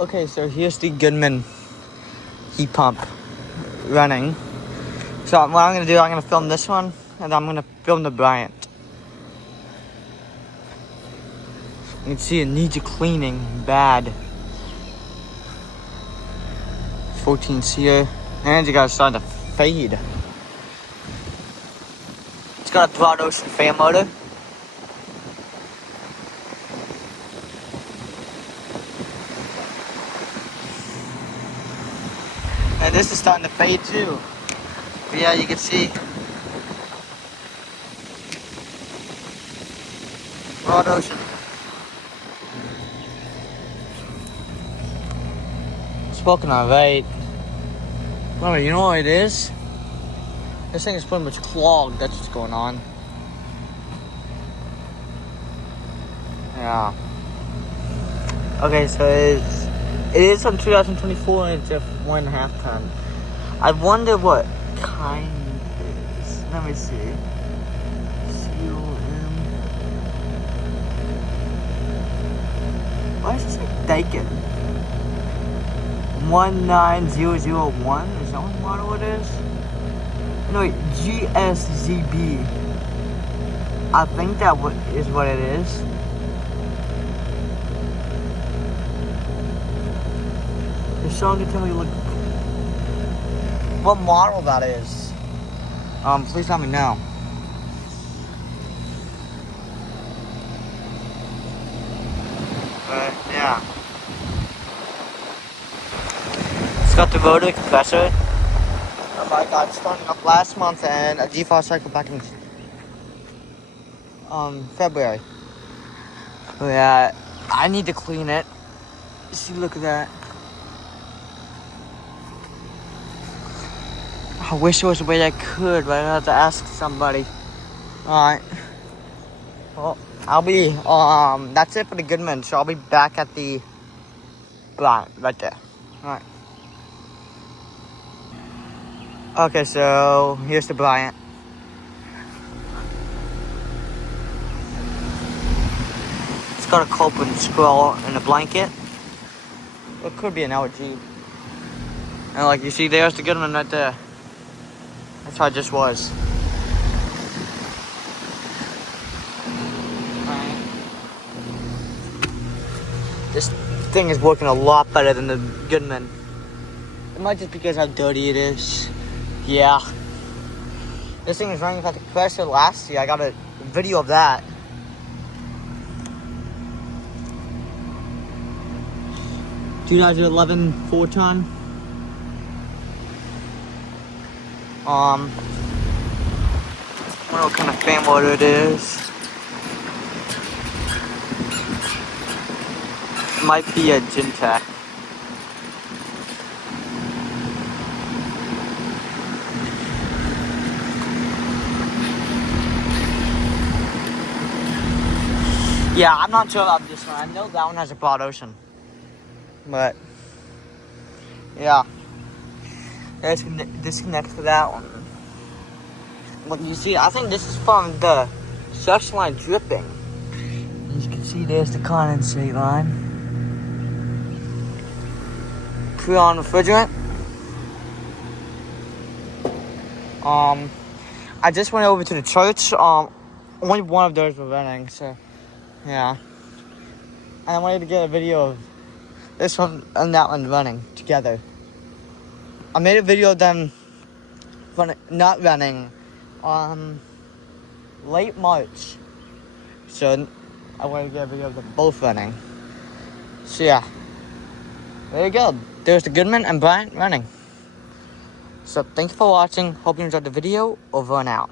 Okay, so here's the Goodman heat pump running. So what I'm going to do, I'm going to film this one, and I'm going to film the Bryant. You can see it needs a cleaning bad. 14's here, and you got to start to fade. It's got a broad ocean fan motor. And this is starting to fade too. But yeah, you can see. Broad ocean. Spoken alright. Well, you know what it is? This thing is pretty much clogged. That's what's going on. Yeah. Okay, so it is from 2024 and it's just 1.5 ton. I wonder what kind it is. Let me see. COM. Why is this like Daikin? 19001? Is that what model it is? No, wait, GSZB. I think that is what it is. If someone can tell me what model that is, please let me know. But yeah, it's got the rotor compressor. Oh my god, it's starting up last month and a defrost cycle back in February. But yeah, I need to clean it. See, look at that. I wish there was a way I could, but I have to ask somebody. Alright. Well, I'll be, that's it for the Goodman, so I'll be back at the Bryant, right there. Alright. Okay, so here's the Bryant. It's got a cope and scroll and a blanket. It could be an LG. And like you see, there's the Goodman right there. That's how it just was. Right. This thing is working a lot better than the Goodman. It might just because how dirty it is. Yeah. This thing was running without the compressor last year. I got a video of that. Two 2011 4-ton. I don't know what kind of fan motor it is. It might be a Gentech. Yeah, I'm not sure about this one. I know that one has a broad ocean. But, yeah. There's disconnect for that one. What you see, I think this is from the suction line dripping. As you can see, there's the condensate line. Pre-on refrigerant. I just went over to the church. Only one of those were running, so yeah. And I wanted to get a video of this one and that one running together. I made a video of them not running late March. So I wanted to get a video of them both running. So yeah. There you go. There's the Goodman and Bryant running. So thank you for watching. Hope you enjoyed the video. Over and out.